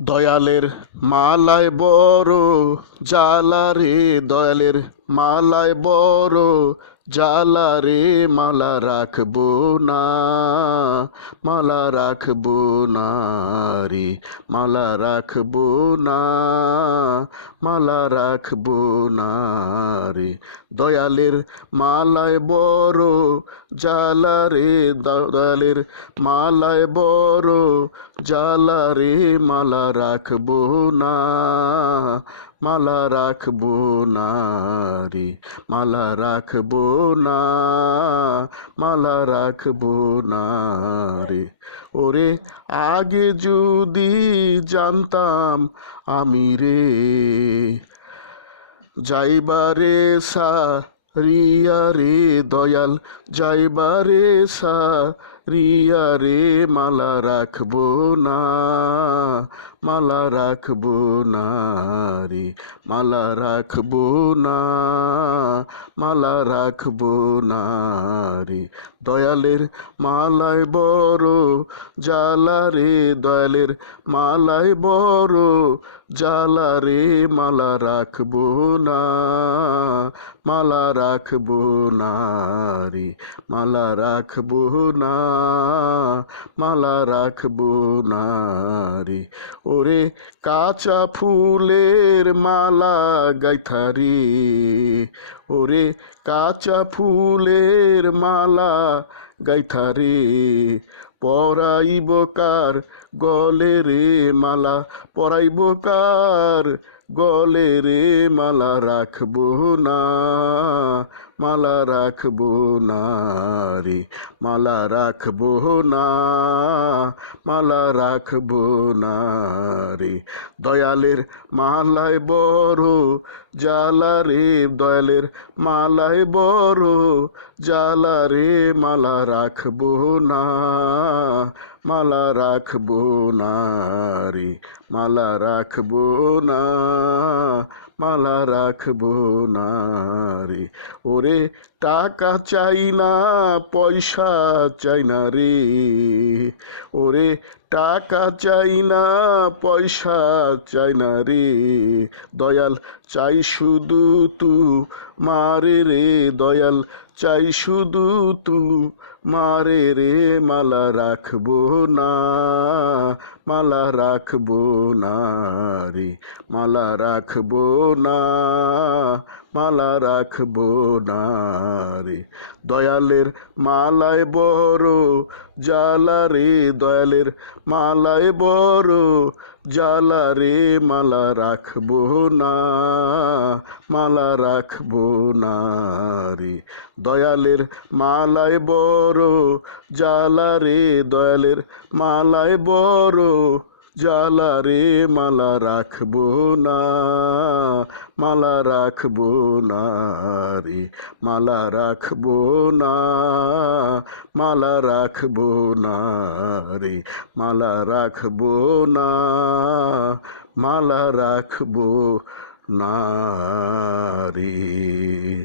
দয়ালের মালায় বড় জালারে দয়ালের মালায় বড় জালা রে মালা রাখব না মালা রাখব না রে মালা রাখব না মালা রাখব না রে দয়ালের মালায় বড় জালা রে দয়ালের মালায় বড় জালা রে মালা রাখব না মালা রাখব না রে মালা রাখব না মালা রাখব না রে ওরে আগে যদি জানতাম আমি রে, যাইবারে সা রিয়া রে দয়াল, যাইবারে সা রিয়া রে মালা রাখব না, মালা রাখব না রে, মালা রাখব না, মালা রাখব না রে। দয়ালের মালায় বড় জালা রে, দয়ালের মালায় বড় জালা রে, মালা রাখব না, মালা রাখব না রে, মালা রাখব না মালা রাখব না রে ওরে কাঁচা ফুলের মালা গাইথারি ওরে কাঁচা ফুলের মালা গাইথারি পরাইব কার গলে রে মালা, পরাইব কার গলে রে মালা রাখব না, মালা রাখব না রে, মালা রাখব না, মালা রাখব না রে। দয়ালের মালায় বড় জালা রে, দয়ালের মালায় বড় জালা রে, মালা রাখব না মালা রাখব না রে মালা রাখব না, মালা রাখব না রে ওরে টাকা চাই না, পয়সা চাই না রে। ওরে টাকা চাই না, পয়সা চাই না রে। দয়াল চাই শুধু তু, মারে রে দয়াল চাই শুধু তু মারে রে, মালা রাখব না, মালা রাখব না রে, মালা রাখব না, মালা রাখব না রে। দয়ালের মালায় বড় জালা রে, দয়ালের মালায় বড় জালা রে মালা রাখব না, মালা রাখব না রে। দয়ালের মালায় বড়, জালা রে দয়ালের মালায় বড় জালা রে, মালা রাখব না, মালা রাখব না রে, মালা রাখব না, মালা রাখব না রে, মালা রাখব না, মালা রাখব না রে।